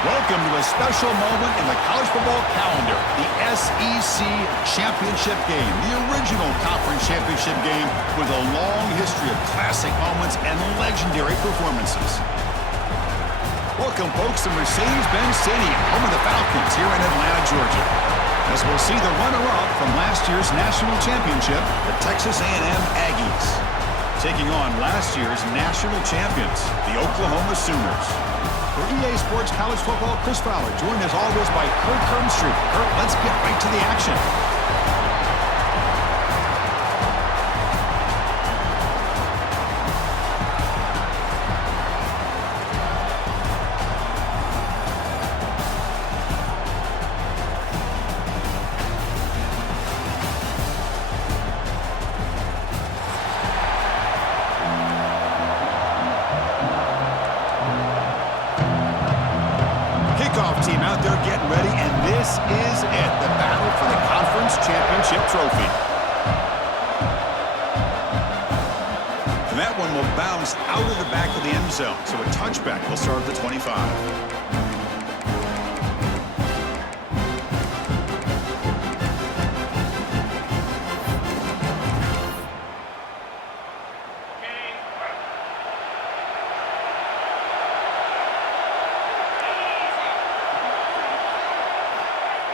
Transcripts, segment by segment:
Welcome to a special moment in the college football calendar, the SEC Championship Game, the original conference championship game with a long history of classic moments and legendary performances. Welcome, folks, to Mercedes-Benz Stadium, home of the Falcons here in Atlanta, Georgia, as we'll see the runner-up from last year's national championship, the Texas A&M Aggies, taking on last year's national champions, the Oklahoma Sooners. For EA Sports College Football, Chris Fowler, joined as always by Kirk Herbstreit. Kirk, let's get right to the action. Team out there getting ready, and this is it, the battle for the conference championship trophy. And that one will bounce out of the back of the end zone, so a touchback will start at the 25.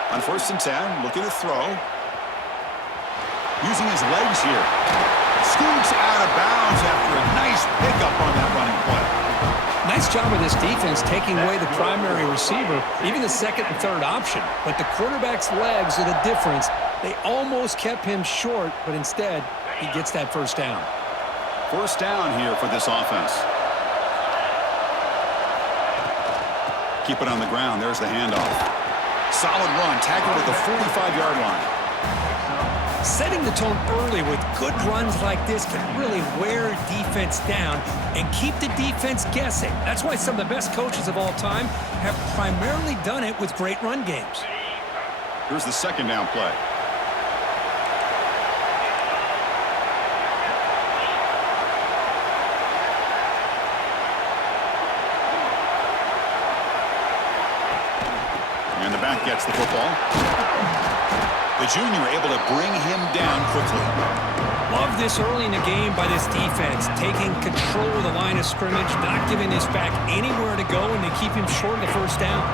On 1st and 10, looking to throw. Using his legs here. Scoots out of bounds after a nice pickup on that running play. Nice job of this defense taking away the primary receiver, even the second and third option. But the quarterback's legs are the difference. They almost kept him short, but instead, he gets that first down. First down here for this offense. Keep it on the ground. There's the handoff. Solid run, tackled at the 45-yard line. Setting the tone early with good runs like this can really wear defense down and keep the defense guessing. That's why some of the best coaches of all time have primarily done it with great run games. Here's the second down play. And the back gets the football. The junior able to bring him down quickly. Love this early in the game by this defense, taking control of the line of scrimmage, not giving this back anywhere to go, and they keep him short of the first down.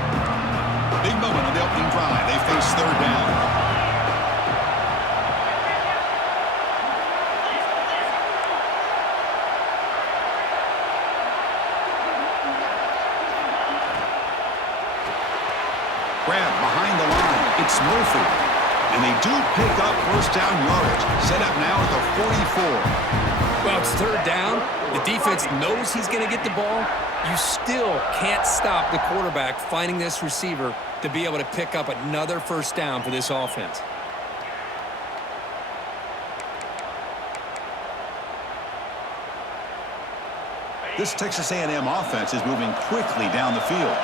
Big moment on the opening drive. They face third down. Grab behind the line. It's Murphy. And they do pick up first down yardage. Set up now at the 44. Well, it's third down. The defense knows he's going to get the ball. You still can't stop the quarterback finding this receiver to be able to pick up another first down for this offense. This Texas A&M offense is moving quickly down the field.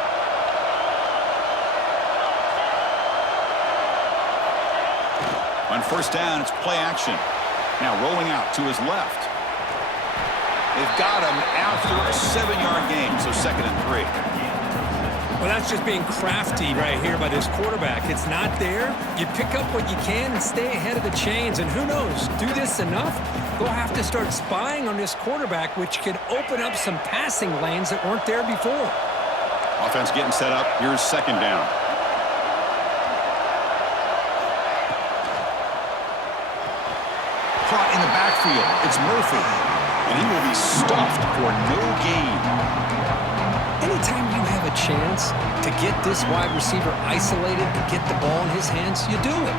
On first down, it's play action. Now rolling out to his left. They've got him after a 7-yard gain, so 2nd and 3. Well, that's just being crafty right here by this quarterback. It's not there. You pick up what you can and stay ahead of the chains. And who knows, do this enough, they'll have to start spying on this quarterback, which could open up some passing lanes that weren't there before. Offense getting set up. Here's second down. Caught in the backfield. It's Murphy. And he will be stuffed for no gain. Anytime you have a chance to get this wide receiver isolated and get the ball in his hands, you do it.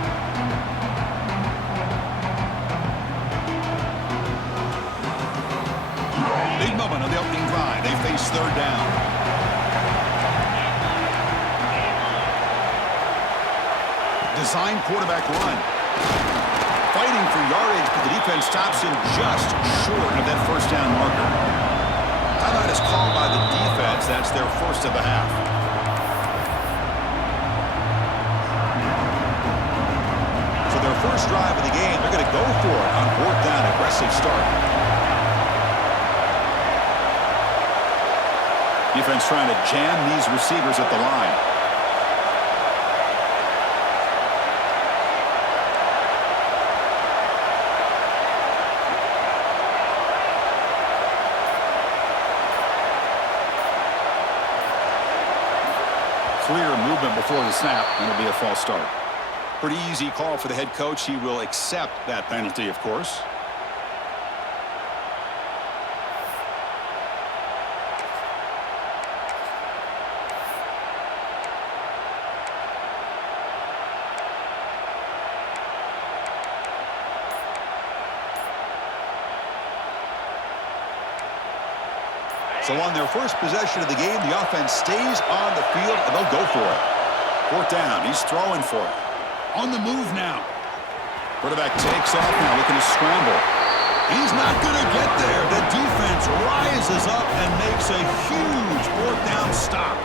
Big moment on the opening drive. They face third down. Design quarterback run. Fighting for yardage, but the defense stops him just short of that first down marker. Timeout is called by the defense. That's their first of the half. So their first drive of the game, they're going to go for it on 4th down. Aggressive start. Defense trying to jam these receivers at the line. Clear movement before the snap, and it'll be a false start. Pretty easy call for the head coach. He will accept that penalty, of course. So on their first possession of the game, the offense stays on the field, and they'll go for it. Fourth down. He's throwing for it. On the move now. Quarterback takes off now, looking to scramble. He's not going to get there. The defense rises up and makes a huge fourth down stop.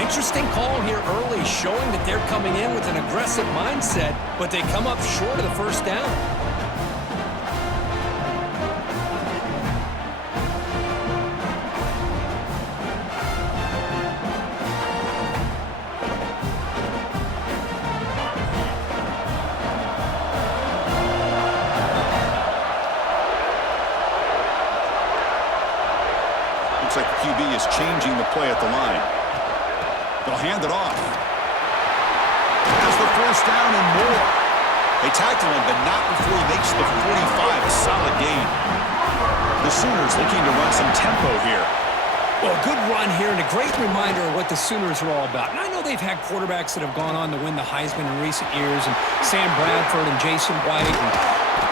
Interesting call here early, showing that they're coming in with an aggressive mindset, but they come up short of the first down. Looks like the QB is changing the play at the line. They'll hand it off. Has the first down and more. They tackle him, but not before he makes the 45. A solid gain. The Sooners looking to run some tempo here. Well, a good run here and a great reminder of what the Sooners are all about. And I know they've had quarterbacks that have gone on to win the Heisman in recent years, and Sam Bradford and Jason White and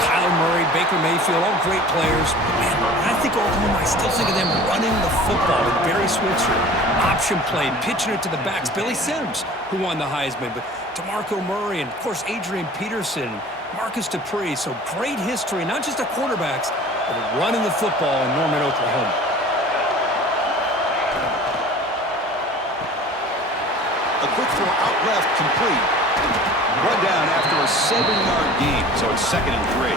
Kyler Murray, Baker Mayfield, all great players. But man, when I think Oklahoma, I still think of them running the football with Barry Switzer. Option play, pitching it to the backs. Billy Sims, who won the Heisman, but DeMarco Murray and, of course, Adrian Peterson, Marcus Dupree. So great history, not just of quarterbacks, but of running the football in Norman, Oklahoma. A quick throw out left, complete. One down after a 7-yard gain, so it's 2nd and 3.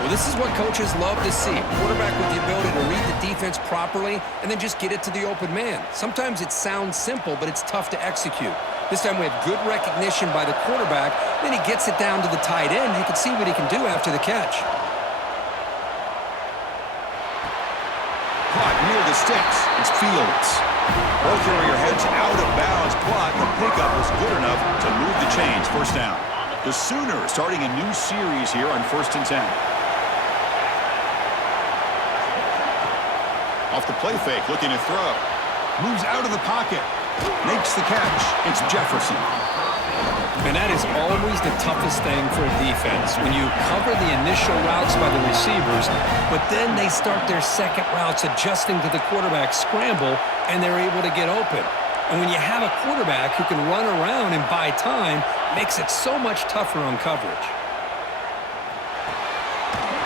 Well, this is what coaches love to see. A quarterback with the ability to read the defense properly and then just get it to the open man. Sometimes it sounds simple, but it's tough to execute. This time we have good recognition by the quarterback. Then he gets it down to the tight end. You can see what he can do after the catch. Caught near the sticks. It's Fields. Ball carrier heads out of bounds, but the pickup was good enough to move the chains. First down. The Sooners starting a new series here on 1st and 10. Off the play fake, looking to throw. Moves out of the pocket. Makes the catch. It's Jefferson. And that is always the toughest thing for a defense, when you cover the initial routes by the receivers, but then they start their second routes adjusting to the quarterback's scramble, and they're able to get open. And when you have a quarterback who can run around and buy time, it makes it so much tougher on coverage.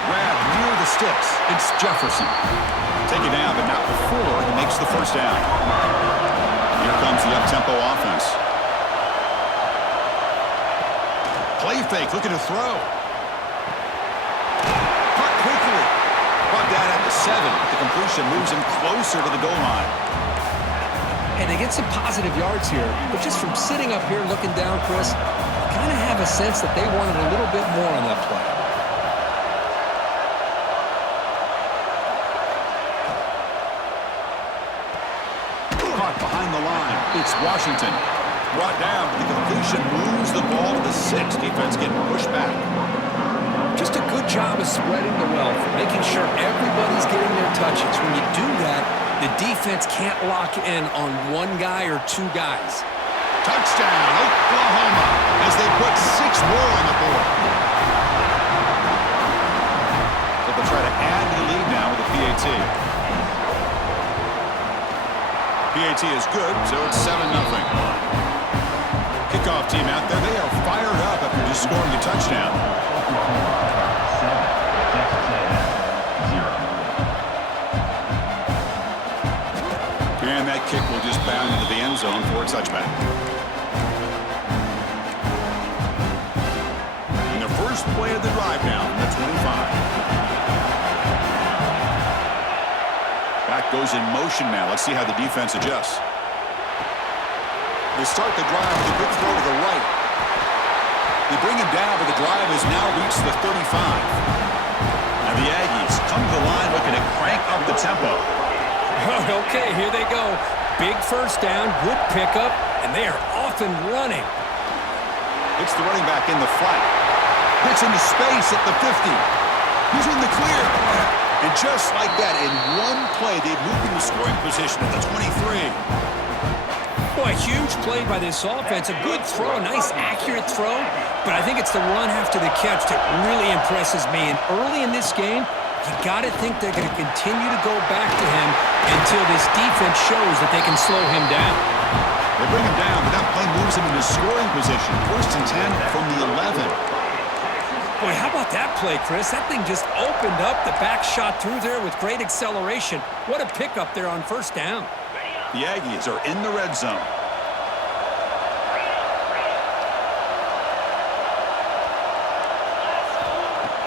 Grab near the sticks. It's Jefferson. Take it down, but not before he makes the first down. Here comes the up-tempo offense. Play fake, looking to throw. Caught quickly. Brought down at the 7. The completion moves him closer to the goal line. And they get some positive yards here, but just from sitting up here looking down, Chris, I kind of have a sense that they wanted a little bit more on that play. Caught behind the line. It's Washington. Brought down. The completion moves the ball to the 6. Defense getting pushed back. Just a good job of spreading the wealth, making sure everybody's getting their touches. When you do that, the defense can't lock in on one guy or two guys. Touchdown, Oklahoma, as they put 6 more on the board. So they'll try to add to the lead now with a PAT. PAT is good, so it's 7-0. Kickoff team out there, they are fired up after just scoring a touchdown. And that kick will just bound into the end zone for a touchback. And the first play of the drive now, the 25. Back quarterback goes in motion now. Let's see how the defense adjusts. They start the drive with a good throw to the right. They bring him down, but the drive has now reached the 35. Now the Aggies come to the line looking to crank up the tempo. Okay, here they go. Big first down, good pickup, and they are off and running. It's the running back in the flat. Gets into space at the 50. He's in the clear. And just like that, in one play, they've moved into scoring position at the 23. Boy, huge play by this offense. A good throw, a nice accurate throw. But I think it's the run after the catch that really impresses me. And early in this game, you got to think they're going to continue to go back to him until this defense shows that they can slow him down. They bring him down, but that play moves him into scoring position. 1st and 10 from the 11. Boy, how about that play, Chris? That thing just opened up. The back shot through there with great acceleration. What a pickup there on 1st down. The Aggies are in the red zone.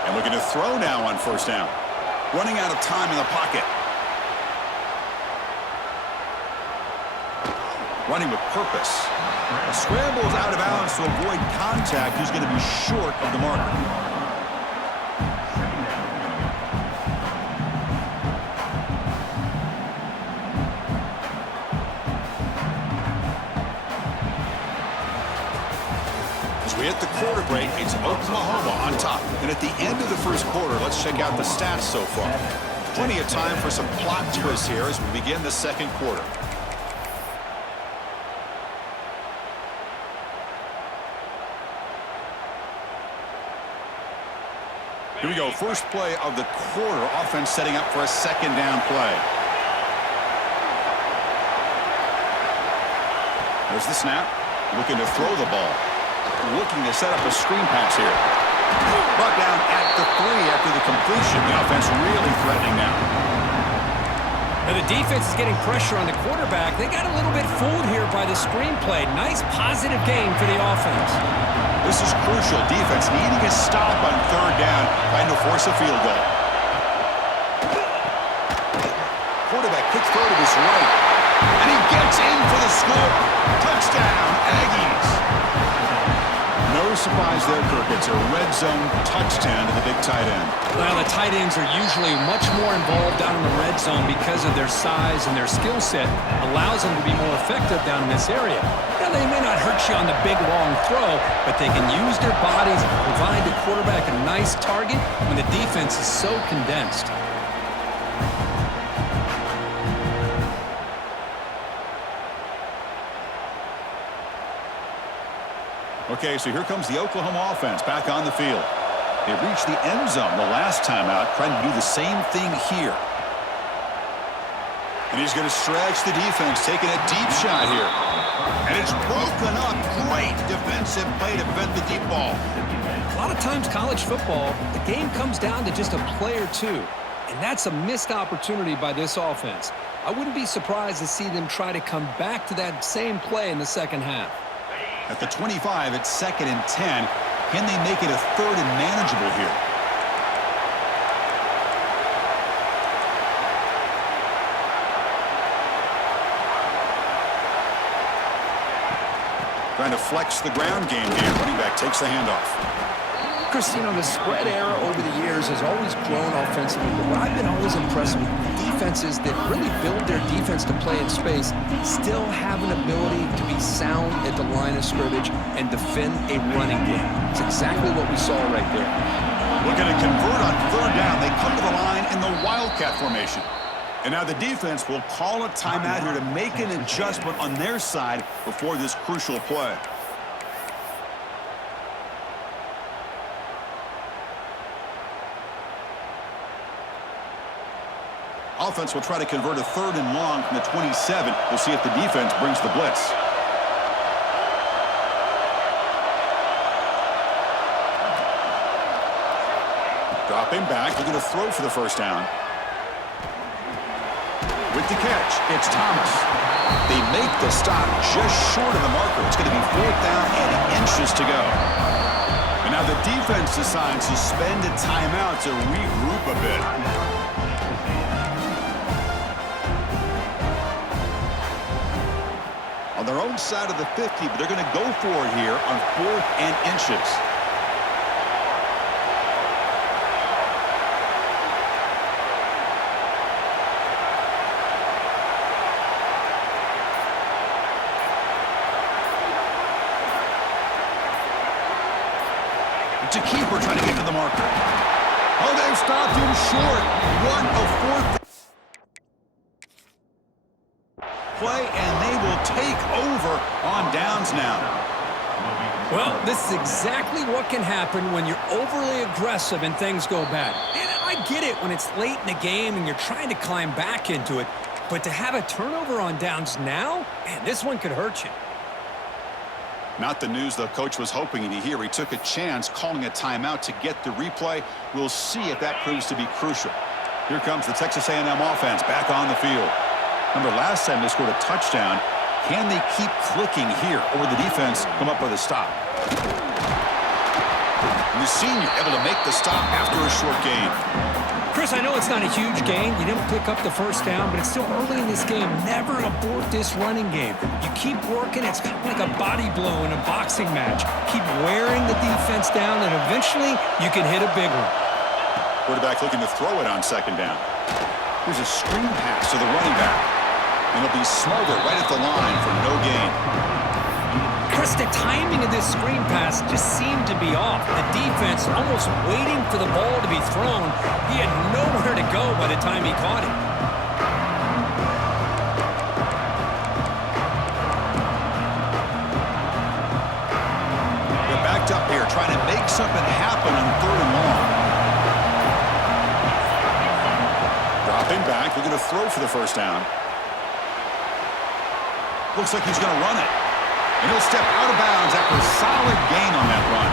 And looking to throw now on 1st down. Running out of time in the pocket. Running with purpose. A scramble is out of bounds to avoid contact. He's going to be short of the marker. As we hit the quarter break, it's Oklahoma on top. And at the end of the 1st quarter, let's check out the stats so far. Plenty of time for some plot twists here as we begin the 2nd quarter. Here we go, first play of the quarter. Offense setting up for a 2nd down play. There's the snap. Looking to throw the ball. Looking to set up a screen pass here. Brought down at the 3 after the completion. The offense really threatening now. Now the defense is getting pressure on the quarterback. They got a little bit fooled here by the screenplay. Nice positive game for the offense. This is crucial. Defense needing a stop on 3rd down, trying to force a field goal. Quarterback quick throw to his right. And he gets in for the score. Touchdown, Aggies. No surprise there, Kirk. It's a red zone touchdown to the big tight end. Well, the tight ends are usually much more involved down in the red zone because of their size and their skill set. Allows them to be more effective down in this area. Now, they may not hurt you on the big, long throw, but they can use their bodies and provide the quarterback a nice target when the defense is so condensed. Okay, so here comes the Oklahoma offense back on the field. They reached the end zone the last time out, trying to do the same thing here. And he's going to stretch the defense, taking a deep shot here. And it's broken up. Great defensive play to defend the deep ball. A lot of times college football, the game comes down to just a play or two. And that's a missed opportunity by this offense. I wouldn't be surprised to see them try to come back to that same play in the 2nd half. At the 25, it's 2nd and 10. Can they make it a 3rd and manageable here? Trying to flex the ground game here. Running back takes the handoff. Chris, you know, the spread era over the years has always grown offensively, but what I've been always impressed with defenses that really build their defense to play in space still have an ability to be sound at the line of scrimmage and defend a running game. It's exactly what we saw right there. Looking to convert on 3rd down. They come to the line in the Wildcat formation. And now the defense will call a timeout here to make an adjustment on their side before this crucial play. Offense will try to convert a 3rd and long from the 27. We'll see if the defense brings the blitz. Dropping back, looking to throw for the 1st down. With the catch, it's Thomas. They make the stop just short of the marker. It's going to be 4th down and inches to go. And now the defense decides to spend a timeout to regroup a bit. On their own side of the 50, but they're going to go for it here on 4th and inches. To keeper trying to get to the marker. Oh, they've stopped him short. What a 4th play, and they will take over on downs now. Well, this is exactly what can happen when you're overly aggressive and things go bad. And I get it when it's late in the game and you're trying to climb back into it, but to have a turnover on downs now, man, this one could hurt you. Not the news the coach was hoping to hear. He took a chance calling a timeout to get the replay. We'll see if that proves to be crucial. Here comes the Texas A&M offense back on the field. Remember, last time they scored a touchdown. Can they keep clicking here, or will the defense come up with a stop? And the senior able to make the stop after a short gain. Chris, I know it's not a huge gain. You didn't pick up the first down, but it's still early in this game. Never abort this running game. You keep working. It's kind of like a body blow in a boxing match. Keep wearing the defense down, and eventually you can hit a big one. Quarterback looking to throw it on 2nd down. Here's a screen pass to the running back. And it'll be Smolder right at the line for no gain. Chris, the timing of this screen pass just seemed to be off. The defense almost waiting for the ball to be thrown. He had nowhere to go by the time he caught it. They're backed up here trying to make something happen on 3rd and long. Dropping back, looking to throw for the first down. Looks like he's going to run it. And he'll step out of bounds after a solid gain on that run.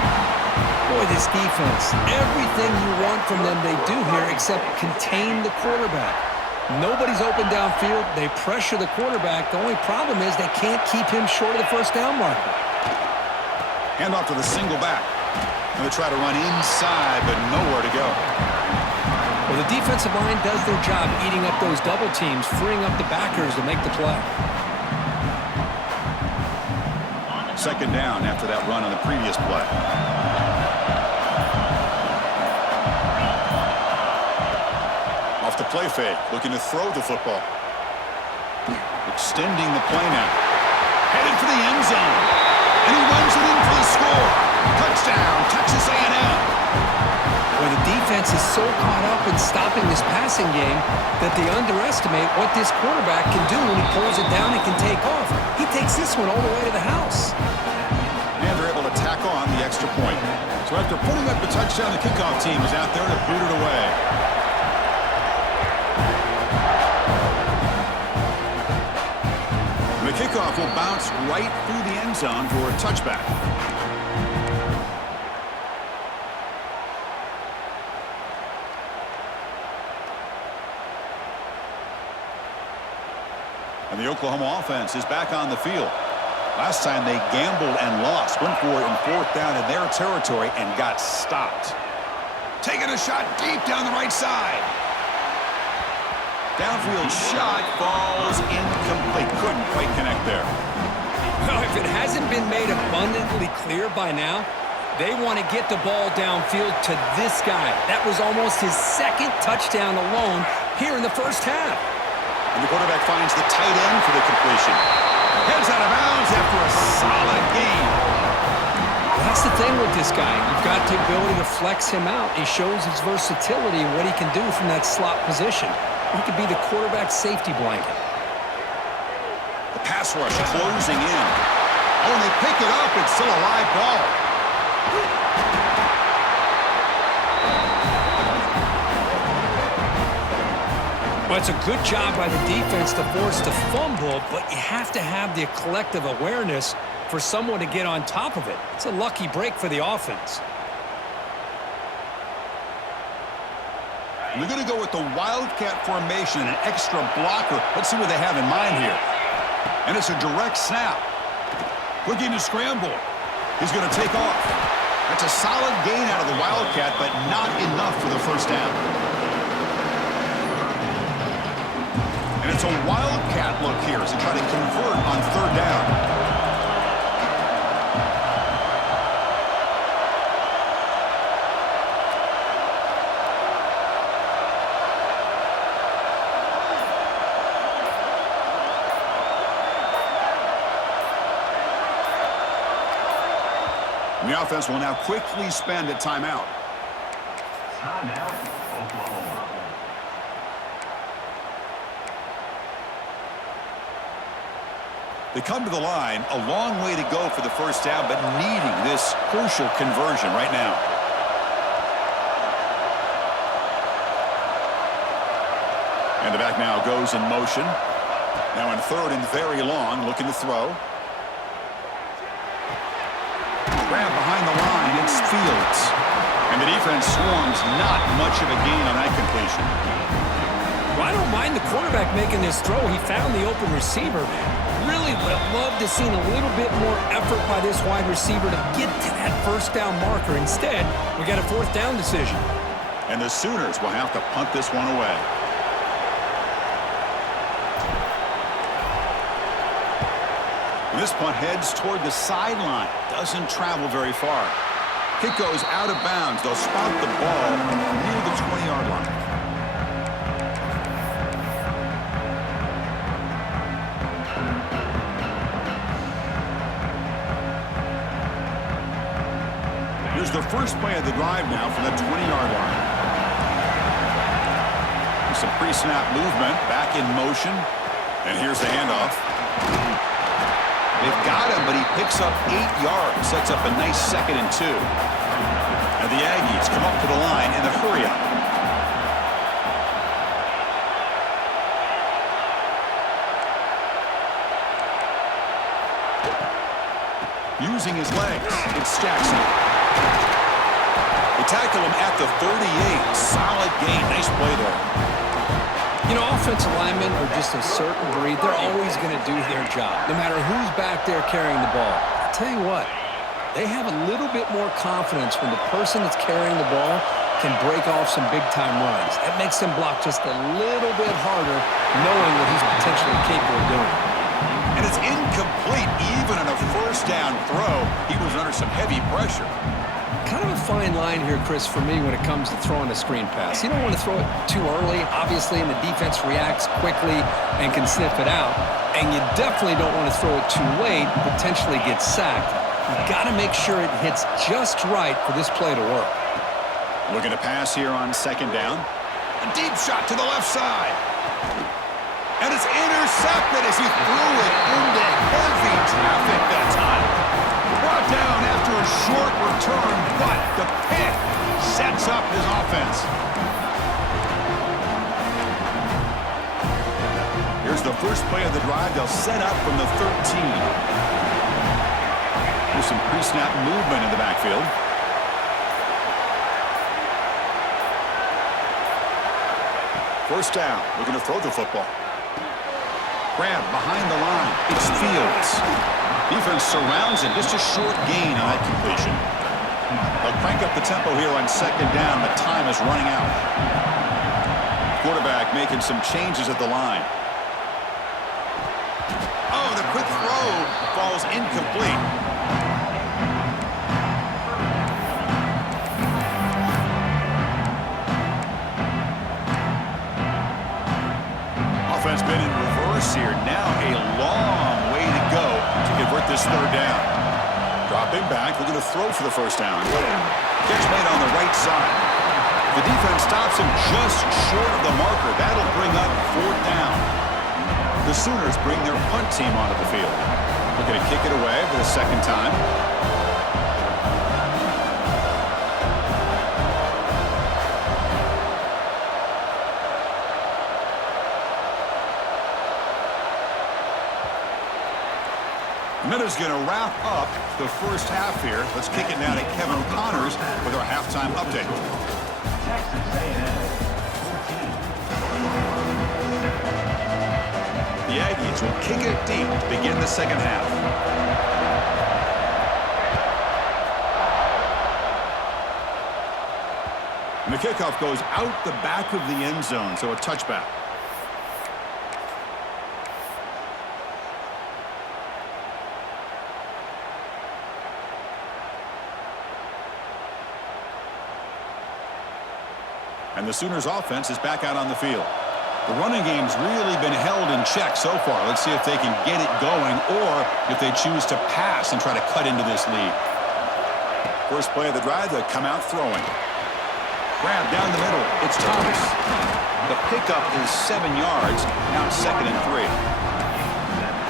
Boy, this defense, everything you want from them they do here except contain the quarterback. Nobody's open downfield. They pressure the quarterback. The only problem is they can't keep him short of the first down marker. Hand off to the single back. Going to try to run inside, but nowhere to go. Well, the defensive line does their job eating up those double teams, freeing up the backers to make the play. 2nd down after that run on the previous play. Off the play fake, looking to throw the football. Extending the play now. Headed for the end zone. And he runs it in for the score. Touchdown, Texas A&M. Well, the defense is so caught up in stopping this passing game that they underestimate what this quarterback can do when he pulls it down and can take off. He takes this one all the way to the house. And they're able to tack on the extra point. So after putting up the touchdown, the kickoff team is out there to boot it away. And the kickoff will bounce right through the end zone for a touchback. And the Oklahoma offense is back on the field. Last time they gambled and lost. Went for it in 4th down in their territory and got stopped. Taking a shot deep down the right side. Downfield shot falls incomplete. Couldn't quite connect there. Well, if it hasn't been made abundantly clear by now, they want to get the ball downfield to this guy. That was almost his 2nd touchdown alone here in the first half. And the quarterback finds the tight end for the completion. Heads out of bounds after a solid gain. That's the thing with this guy. You've got the ability to flex him out. He shows his versatility and what he can do from that slot position. He could be the quarterback's safety blanket. The pass rush closing in. Oh, and they pick it up. It's still a live ball. Well, it's a good job by the defense to force the fumble, but you have to have the collective awareness for someone to get on top of it. It's a lucky break for the offense. We're going to go with the Wildcat formation, an extra blocker. Let's see what they have in mind here. And it's a direct snap. Looking to scramble. He's going to take off. That's a solid gain out of the Wildcat, but not enough for the first down. And it's a wildcat look here as they try to convert on third down. The offense will now quickly spend a timeout. Timeout, Oklahoma. They come to the line, a long way to go for the first down, but needing this crucial conversion right now. And the back now goes in motion. Now in third and very long, looking to throw. Grab behind the line, it's Fields. And the defense swarms, not much of a gain on that completion. Well, I don't mind the quarterback making this throw. He found the open receiver. Really would have loved to seen a little bit more effort by this wide receiver to get to that first down marker. Instead, we got a fourth down decision. And the Sooners will have to punt this one away. This punt heads toward the sideline. Doesn't travel very far. Kick goes out of bounds. They'll spot the ball near the 20-yard line. Here's the first play of the drive now from the 20-yard line. Some pre-snap movement, back in motion. And here's the handoff. They've got him, but he picks up 8 yards. Sets up a nice 2nd and 2. And the Aggies come up to the line in the hurry-up. Using his legs, it's Jackson. They tackle him at the 38. Solid gain. Nice play there. You know, offensive linemen are just a certain breed. They're always going to do their job, no matter who's back there carrying the ball. I'll tell you what, they have a little bit more confidence when the person that's carrying the ball can break off some big-time runs. That makes them block just a little bit harder, knowing what he's potentially capable of doing. And it's incomplete. Even on a first down throw, he was under some heavy pressure. Kind of a fine line here, Chris, for me when it comes to throwing a screen pass. You don't want to throw it too early, obviously, and the defense reacts quickly and can sniff it out. And you definitely don't want to throw it too late, potentially get sacked. You've got to make sure it hits just right for this play to work. Looking to pass here on second down. A deep shot to the left side. And it's intercepted as he threw it into heavy traffic that time. Brought down after a short return, but the pick sets up his offense. Here's the first play of the drive. They'll set up from the 13. There's some pre-snap movement in the backfield. First down, looking to throw the football. Grab behind the line. It's Fields. Defense surrounds him. Just a short gain on that completion. They'll crank up the tempo here on second down. The time is running out. Quarterback making some changes at the line. Oh, the quick throw falls incomplete. Offense been in reverse here. Now a long way to go to convert this third down. Dropping back, looking to throw for the first down. Catch made on the right side. The defense stops him just short of the marker. That'll bring up fourth down. The Sooners bring their punt team onto the field. Looking to kick it away for the second time. Minuta's going to wrap up the first half here. Let's kick it now to Kevin Connors with our halftime update. Texas A&M 14. The Aggies will kick it deep to begin the second half. And the kickoff goes out the back of the end zone, so a touchback. And the Sooners offense is back out on the field. The running game's really been held in check so far. Let's see if they can get it going or if they choose to pass and try to cut into this lead. First play of the drive, they come out throwing. Grab down the middle. It's Thomas. The pickup is 7 yards. Now it's 2nd and 3.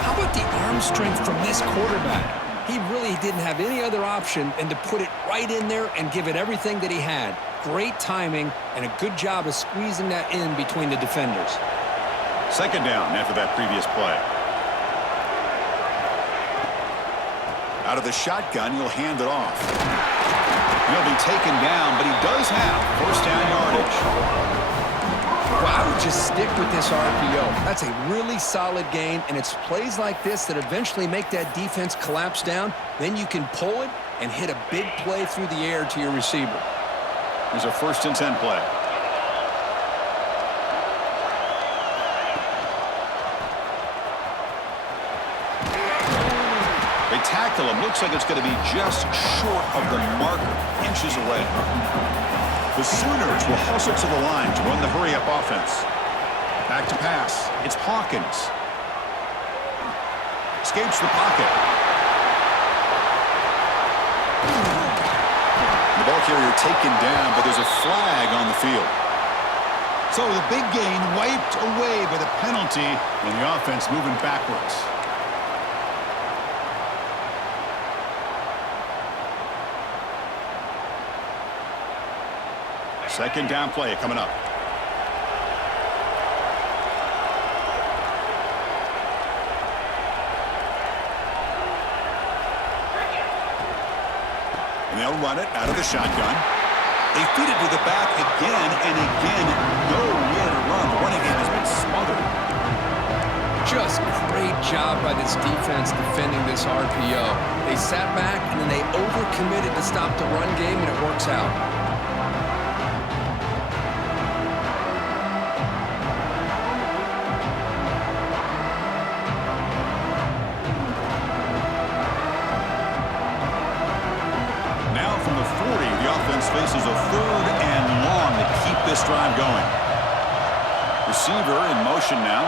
How about the arm strength from this quarterback? He really didn't have any other option than to put it right in there and give it everything that he had. Great timing and a good job of squeezing that in between the defenders. 2nd down after that previous play. Out of the shotgun, he'll hand it off. He'll be taken down, but he does have 1st down yardage. Well, I would just stick with this RPO. That's a really solid gain, and it's plays like this that eventually make that defense collapse down. Then you can pull it and hit a big play through the air to your receiver. Here's a 1st and 10 play. They tackle him. Looks like it's going to be just short of the marker, inches away. The Sooners will hustle to the line to run the hurry-up offense. Back to pass. It's Hawkins. Escapes the pocket. The ball carrier taken down, but there's a flag on the field. So the big gain wiped away by the penalty and the offense moving backwards. Second down play coming up. And they'll run it out of the shotgun. They feed it to the back again and again. Nowhere to run. The running game has been smothered. Just great job by this defense defending this RPO. They sat back and then they overcommitted to stop the run game, and it works out. Faces a 3rd and long to keep this drive going. Receiver in motion now.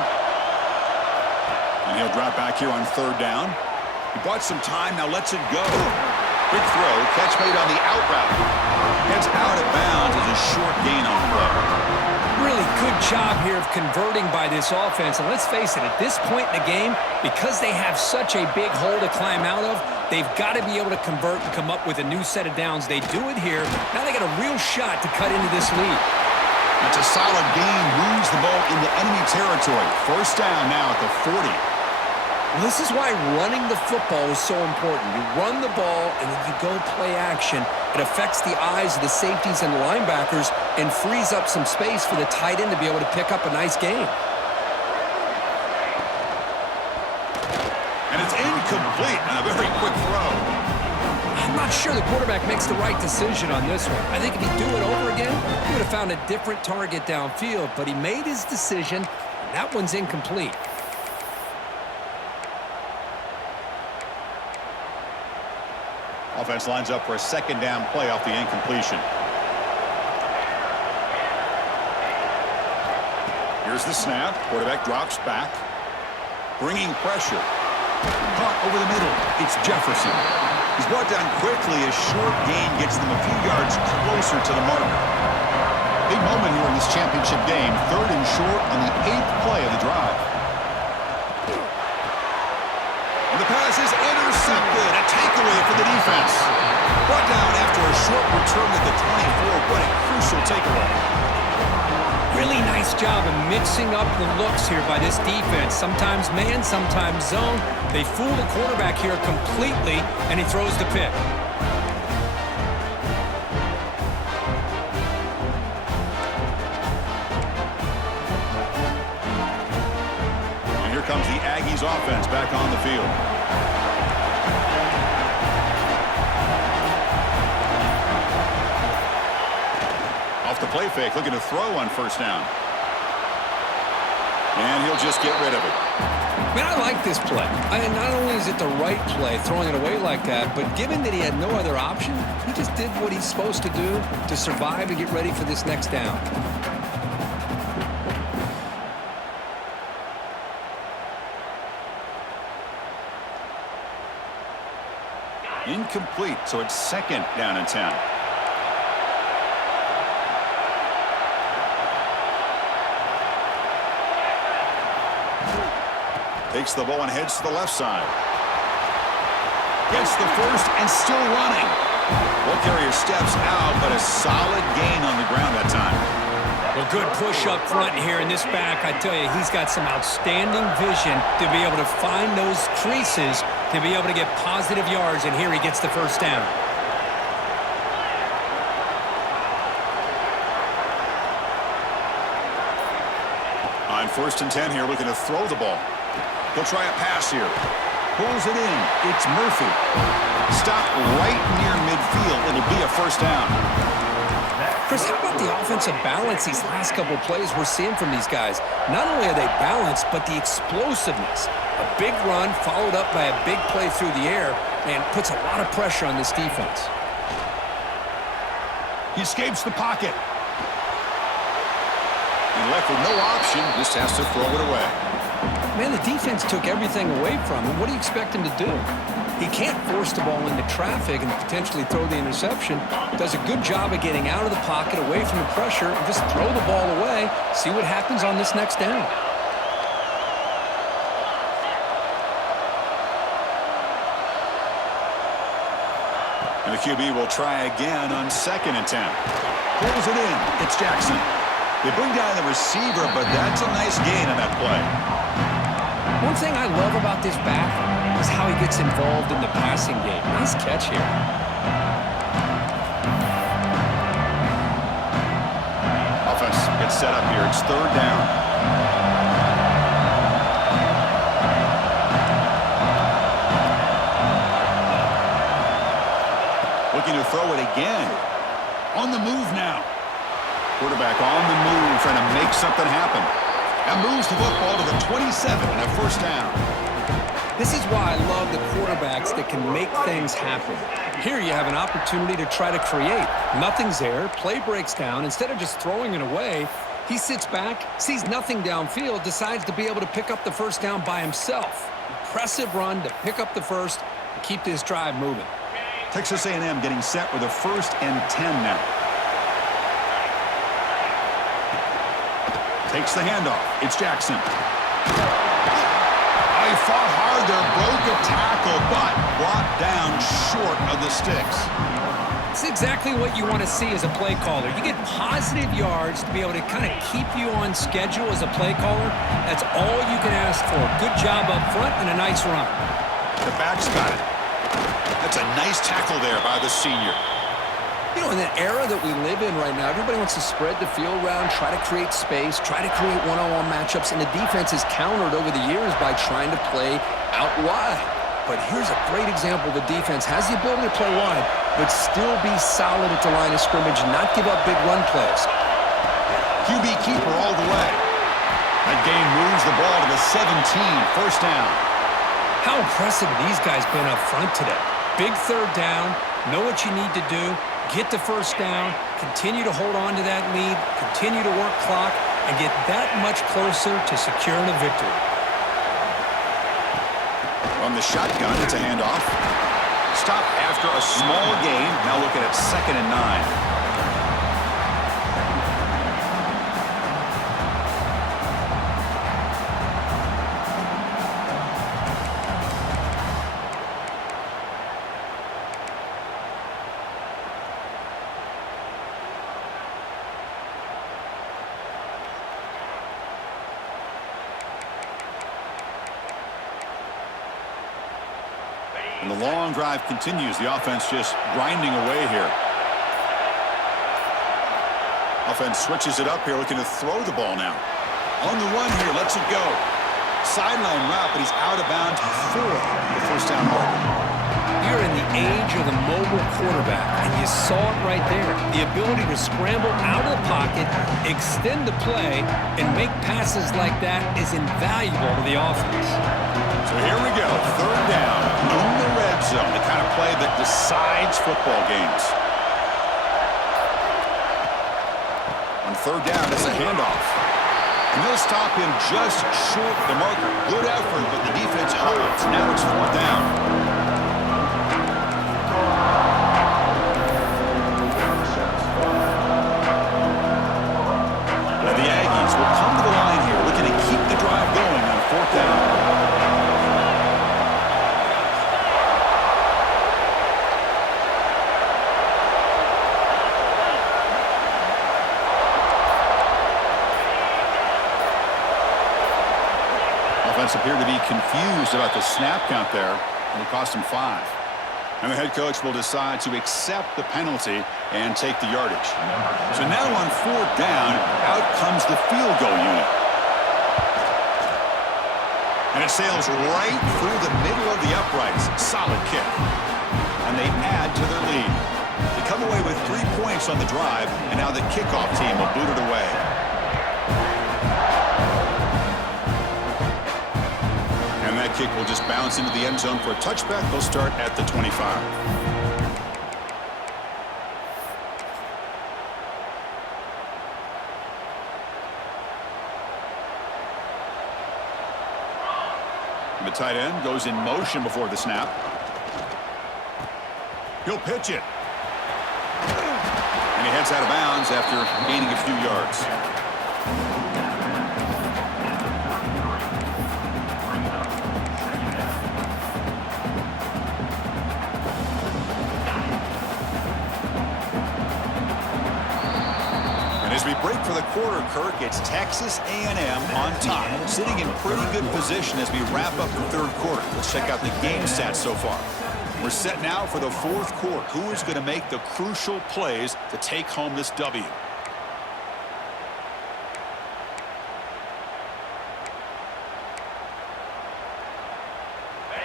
And he'll drop back here on 3rd down. He bought some time, now lets it go. Quick throw, catch made on the out route. Heads out of bounds as a short gain on the play. Really good job here of converting by this offense. And let's face it, at this point in the game, because they have such a big hole to climb out of, they've got to be able to convert and come up with a new set of downs. They do it here. Now they got a real shot to cut into this lead. That's a solid gain. Moves the ball into enemy territory. 1st down now at the 40. Well, this is why running the football is so important. You run the ball and then you go play action. It affects the eyes of the safeties and linebackers and frees up some space for the tight end to be able to pick up a nice gain. And it's incomplete on a very quick throw. I'm not sure the quarterback makes the right decision on this one. I think if he'd do it over again, he would have found a different target downfield, but he made his decision, and that one's incomplete. Offense lines up for a 2nd down play off the incompletion. Here's the snap. Quarterback drops back. Bringing pressure. Caught over the middle. It's Jefferson. He's brought down quickly as short gain gets them a few yards closer to the marker. Big moment here in this championship game. 3rd and short on the 8th play of the drive. And the pass is intercepted. A takeaway for the defense. Brought down after a short return at the 24. What a crucial takeaway. Really nice job of mixing up the looks here by this defense. Sometimes man, sometimes zone. They fool the quarterback here completely, and he throws the pick. And here comes the Aggies offense back on the field. Off the play fake, looking to throw on 1st down. And he'll just get rid of it. Man, I like this play. Not only is it the right play, throwing it away like that, but given that he had no other option, he just did what he's supposed to do to survive and get ready for this next down. Incomplete, so it's 2nd down and 10. Takes the ball and heads to the left side. Gets the first and still running. Ball carrier steps out, but a solid gain on the ground that time. Well, good push up front here in this back. I tell you, he's got some outstanding vision to be able to find those creases, to be able to get positive yards, and here he gets the first down. On 1st and 10 here, looking to throw the ball. He'll try a pass here. Pulls it in. It's Murphy. Stopped right near midfield. It'll be a first down. Chris, how about the offensive balance these last couple of plays we're seeing from these guys? Not only are they balanced, but the explosiveness. A big run followed up by a big play through the air and puts a lot of pressure on this defense. He escapes the pocket. He left with no option. Just has to throw it away. Man, the defense took everything away from him. What do you expect him to do? He can't force the ball into traffic and potentially throw the interception. Does a good job of getting out of the pocket, away from the pressure, and just throw the ball away. See what happens on this next down. And the QB will try again on 2nd and 10. Pulls it in. It's Jackson. They bring down the receiver, but that's a nice gain on that play. One thing I love about this back is how he gets involved in the passing game. Nice catch here. Offense gets set up here. It's 3rd down. Looking to throw it again. On the move now. Quarterback on the move, trying to make something happen. And moves the football to the 27 and a first down. This is why I love the quarterbacks that can make things happen. Here you have an opportunity to try to create. Nothing's there. Play breaks down. Instead of just throwing it away, he sits back, sees nothing downfield, decides to be able to pick up the first down by himself. Impressive run to pick up the first and keep this drive moving. Texas A&M getting set with a 1st and 10 now. Takes the handoff. It's Jackson. Oh, he fought hard there, broke a tackle, but brought down short of the sticks. It's exactly what you want to see as a play caller. You get positive yards to be able to kind of keep you on schedule as a play caller. That's all you can ask for. Good job up front and a nice run. The back's got it. That's a nice tackle there by the senior. You know, in the era that we live in right now, everybody wants to spread the field around, try to create space, try to create one-on-one matchups, and the defense is countered over the years by trying to play out wide. But here's a great example. The defense has the ability to play wide, but still be solid at the line of scrimmage, not give up big run plays. QB keeper all the way. That game moves the ball to the 17, first down. How impressive have these guys been up front today? Big 3rd down, know what you need to do, get the first down, continue to hold on to that lead, continue to work clock, and get that much closer to securing a victory. On the shotgun, it's a handoff. Stop after a small gain. Now looking at 2nd and 9. And the long drive continues. The offense just grinding away here. Offense switches it up here, looking to throw the ball now. On the run here, lets it go. Sideline route, but he's out of bounds for the first down marker. We are in the age of the mobile quarterback, and you saw it right there. The ability to scramble out of the pocket, extend the play, and make passes like that is invaluable to the offense. So here we go, third down in the red zone, the kind of play that decides football games. On third down, it's a handoff. And they'll stop him just short of the marker. Good effort, but the defense holds. Now it's fourth down. And the Aggies will come to the line here, looking to keep the drive going on fourth down. Offense appeared to be confused about the snap count there, and it cost him 5. And the head coach will decide to accept the penalty and take the yardage. So now on fourth down, out comes the field goal unit. And it sails right through the middle of the uprights. Solid kick. And they add to their lead. They come away with 3 points on the drive, and now the kickoff team will boot it away. That kick will just bounce into the end zone for a touchback. They'll start at the 25. And the tight end goes in motion before the snap. He'll pitch it. And he heads out of bounds after gaining a few yards. As we break for the quarter, Kirk, it's Texas A&M on top, sitting in pretty good position as we wrap up the third quarter. Let's check out the game stats so far. We're set now for the fourth quarter. Who is going to make the crucial plays to take home this W?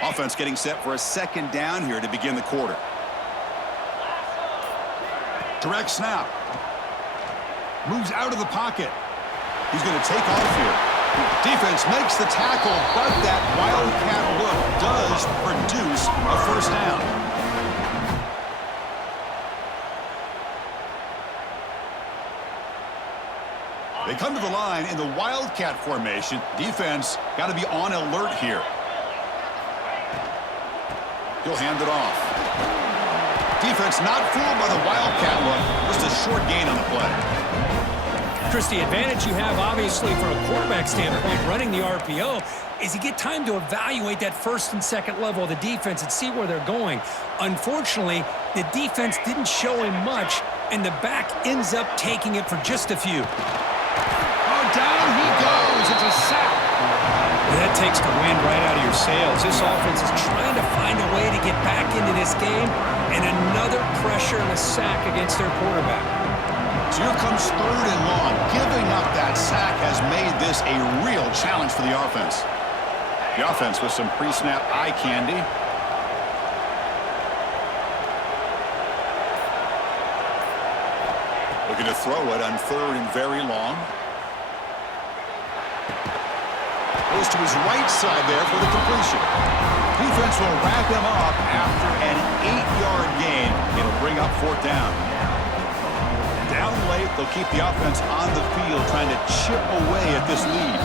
Offense getting set for a second down here to begin the quarter. Direct snap. Moves out of the pocket. He's going to take off here. Defense makes the tackle, but that wildcat look does produce a first down. They come to the line in the wildcat formation. Defense got to be on alert here. He'll hand it off. Defense not fooled by the wildcat look. Just a short gain on the play. Chris, the advantage you have, obviously, from a quarterback standpoint, running the RPO, is you get time to evaluate that first and second level of the defense and see where they're going. Unfortunately, the defense didn't show him much, and the back ends up taking it for just a few. Oh, down he goes. It's a sack. Well, that takes the wind right out of your sails. This offense is trying to find a way to get back into this game, and another pressure and a sack against their quarterback. So here comes third and long. Giving up that sack has made this a real challenge for the offense. The offense with some pre-snap eye candy. Looking to throw it on third and very long. Goes to his right side there for the completion. Defense will wrap him up after an 8-yard gain. It'll bring up fourth down. Down late, they'll keep the offense on the field trying to chip away at this lead.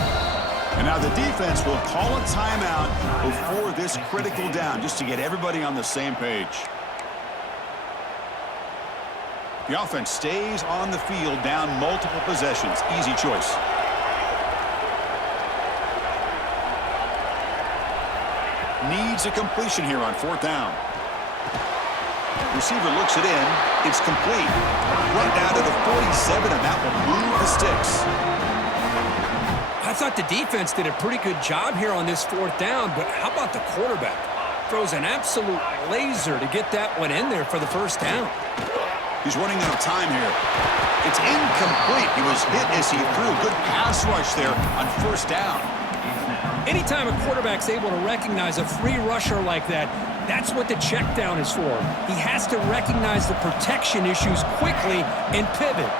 And now the defense will call a timeout before this critical down just to get everybody on the same page. The offense stays on the field down multiple possessions. Easy choice. Needs a completion here on fourth down. Receiver looks it in. It's complete. Right down to the 47, and that will move the sticks. I thought the defense did a pretty good job here on this fourth down, but how about the quarterback? Throws an absolute laser to get that one in there for the first down. He's running out of time here. It's incomplete. He was hit as he threw a good pass rush there on first down. Anytime a quarterback's able to recognize a free rusher like that, That's what the check down is for. He has to recognize the protection issues quickly and pivot.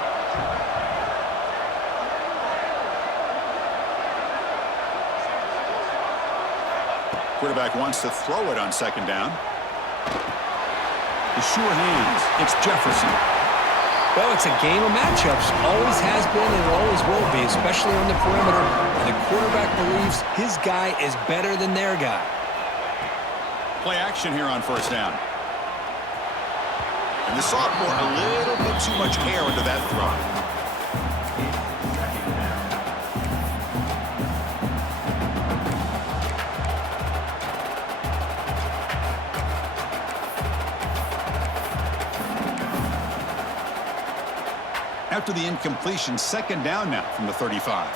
Quarterback wants to throw it on second down. The sure hands. It's Jefferson. Well, it's a game of matchups. Always has been and always will be, especially on the perimeter. And the quarterback believes his guy is better than their guy. Play action here on first down. And the sophomore, a little bit too much air into that throw. After the incompletion, second down now from the 35.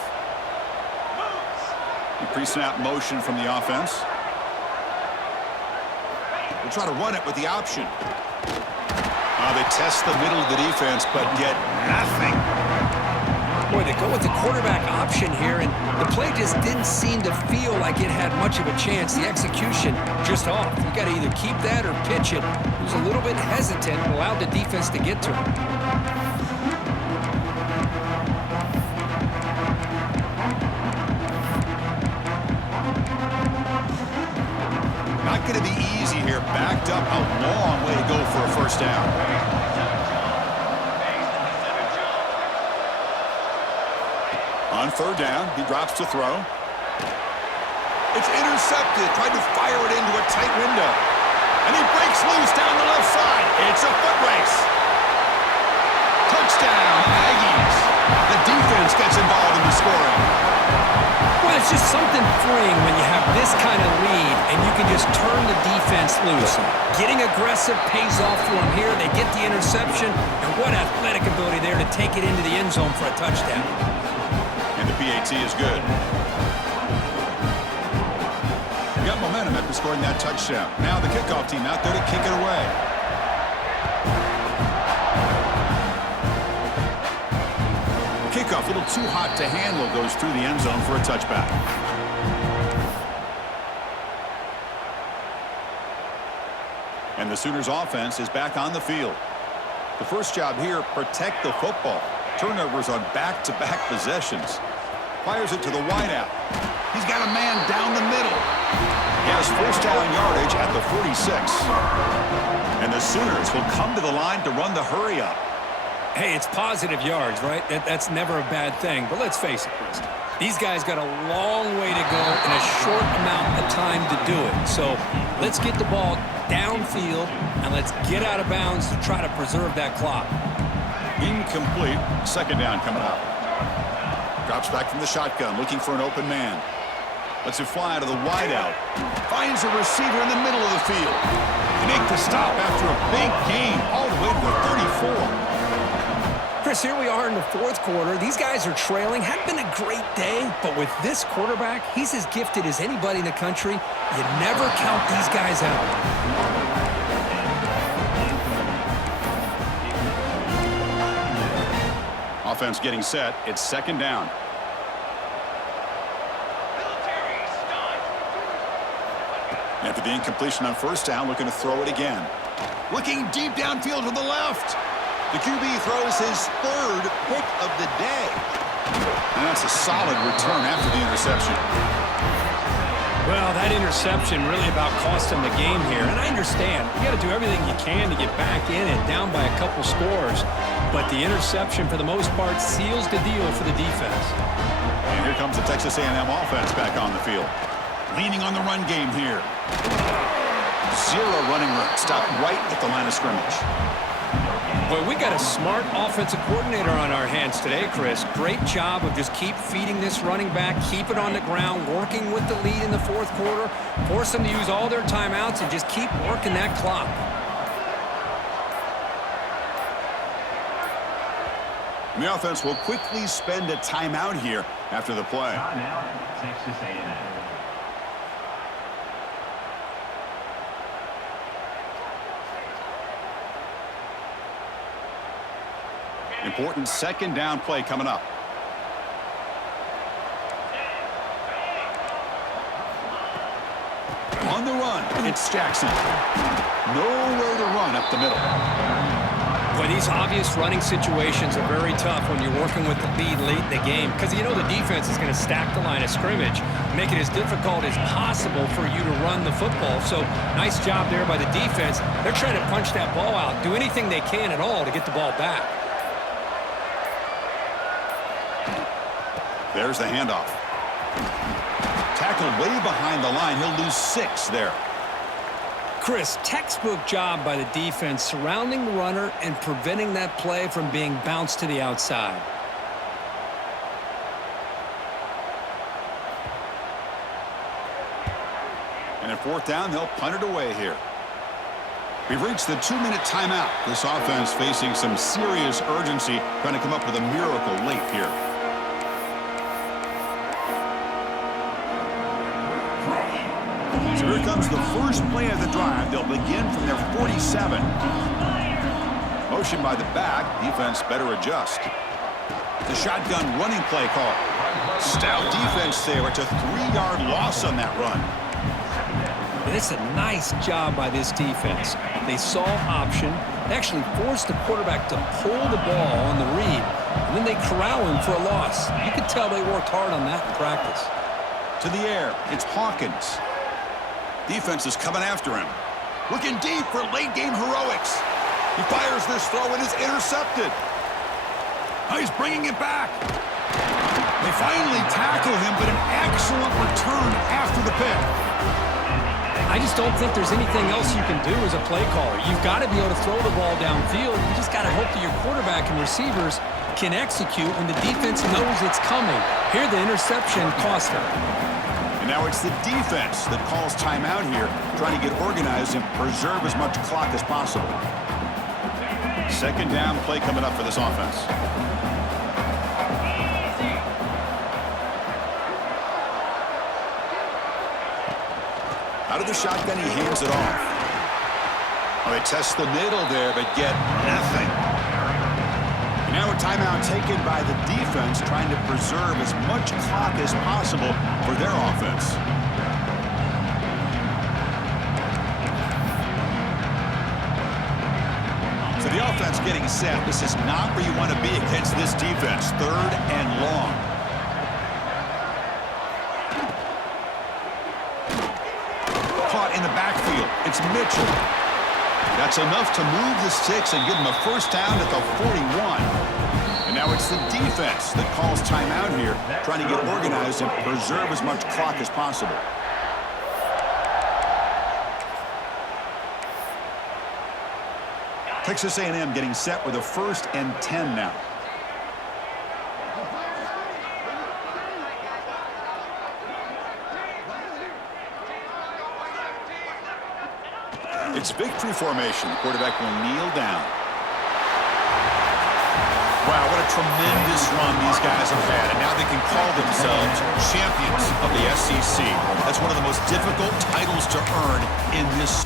The pre-snap motion from the offense. We'll try to run it with the option. They test the middle of the defense, but get nothing. Boy, they go with the quarterback option here, and the play just didn't seem to feel like it had much of a chance. The execution just off. You got to either keep that or pitch it. He was a little bit hesitant and allowed the defense to get to him. Not going to be easy here. Backed up, a long way to go for a first down. On third down, he drops to throw. It's intercepted. Tried to fire it into a tight window. And he breaks loose down the left side. It's a foot race. Touchdown, Aggies. The defense gets involved in the scoring. Well, it's just something freeing when you have this kind of lead and you can just turn the defense loose. Getting aggressive pays off for them here. They get the interception, and what athletic ability there to take it into the end zone for a touchdown. And the PAT is good. We got momentum after scoring that touchdown. Now the kickoff team out there to kick it away. Kickoff, a little too hot to handle, goes through the end zone for a touchback. And the Sooners offense is back on the field. The first job here, protect the football. Turnovers on back-to-back possessions. Fires it to the wideout. He's got a man down the middle. He has first down yardage at the 46. And the Sooners will come to the line to run the hurry up. Hey, it's positive yards, right? That's never a bad thing. But let's face it, Chris. These guys got a long way to go in a short amount of time to do it. So let's get the ball downfield and let's get out of bounds to try to preserve that clock. Incomplete. Second down coming up. Drops back from the shotgun, looking for an open man. Lets it fly to the wideout. Finds a receiver in the middle of the field. They make the stop after a big gain all the way to the 34. Chris, here we are in the fourth quarter. These guys are trailing. Hadn't been a great day, but with this quarterback, he's as gifted as anybody in the country. You never count these guys out. Offense getting set. It's second down. After the incompletion on first down, looking to throw it again. Looking deep downfield to the left. The QB throws his third pick of the day. And that's a solid return after the interception. Well, that interception really about cost him the game here. And I understand. You got to do everything you can to get back in and down by a couple scores. But the interception, for the most part, seals the deal for the defense. And here comes the Texas A&M offense back on the field. Leaning on the run game here. Zero running room. Stopped right at the line of scrimmage. Well, we got a smart offensive coordinator on our hands today, Chris. Great job of just keep feeding this running back, keep it on the ground, working with the lead in the fourth quarter, force them to use all their timeouts and just keep working that clock. And the offense will quickly spend a timeout here after the play. Timeout, Texas A&M. Important second down play coming up. On the run, it's Jackson. Nowhere to run up the middle. Boy, these obvious running situations are very tough when you're working with the lead late in the game because you know the defense is going to stack the line of scrimmage, make it as difficult as possible for you to run the football. So nice job there by the defense. They're trying to punch that ball out, do anything they can at all to get the ball back. There's the handoff. Tackled way behind the line. He'll lose 6 there. Chris, textbook job by the defense surrounding the runner and preventing that play from being bounced to the outside. And at 4th down, they'll punt it away here. We've reached the 2-minute timeout. This offense facing some serious urgency, trying to come up with a miracle late here. So here comes the first play of the drive. They'll begin from their 47. Motion by the back. Defense better adjust. The shotgun running play call. Stout defense there. It's a 3-yard loss on that run. And it's a nice job by this defense. They saw option. They actually forced the quarterback to pull the ball on the read, and then they corral him for a loss. You could tell they worked hard on that in practice. To the air. It's Hawkins. Defense is coming after him. Looking deep for late-game heroics. He fires this throw and is intercepted. Oh, he's bringing it back. They finally tackle him, but an excellent return after the pick. I just don't think there's anything else you can do as a play caller. You've got to be able to throw the ball downfield. You just got to hope that your quarterback and receivers can execute when the defense knows it's coming. Here, the interception cost them. And now it's the defense that calls timeout here, trying to get organized and preserve as much clock as possible. 2nd down play coming up for this offense. Out of the shotgun, he hands it off. Oh, they test the middle there, but get nothing. And now a timeout taken by the defense, trying to preserve as much clock as possible for their offense. So the offense getting set. This is not where you want to be against this defense. 3rd and long. Caught in the backfield. It's Mitchell. That's enough to move the sticks and give him a 1st down at the 41. And now it's the defense that calls timeout here, trying to get organized and preserve as much clock as possible. Texas A&M getting set with a 1st and 10 now. It's victory formation. The quarterback will kneel down. Wow, what a tremendous run these guys have had. And now they can call themselves champions of the SEC. That's one of the most difficult titles to earn in this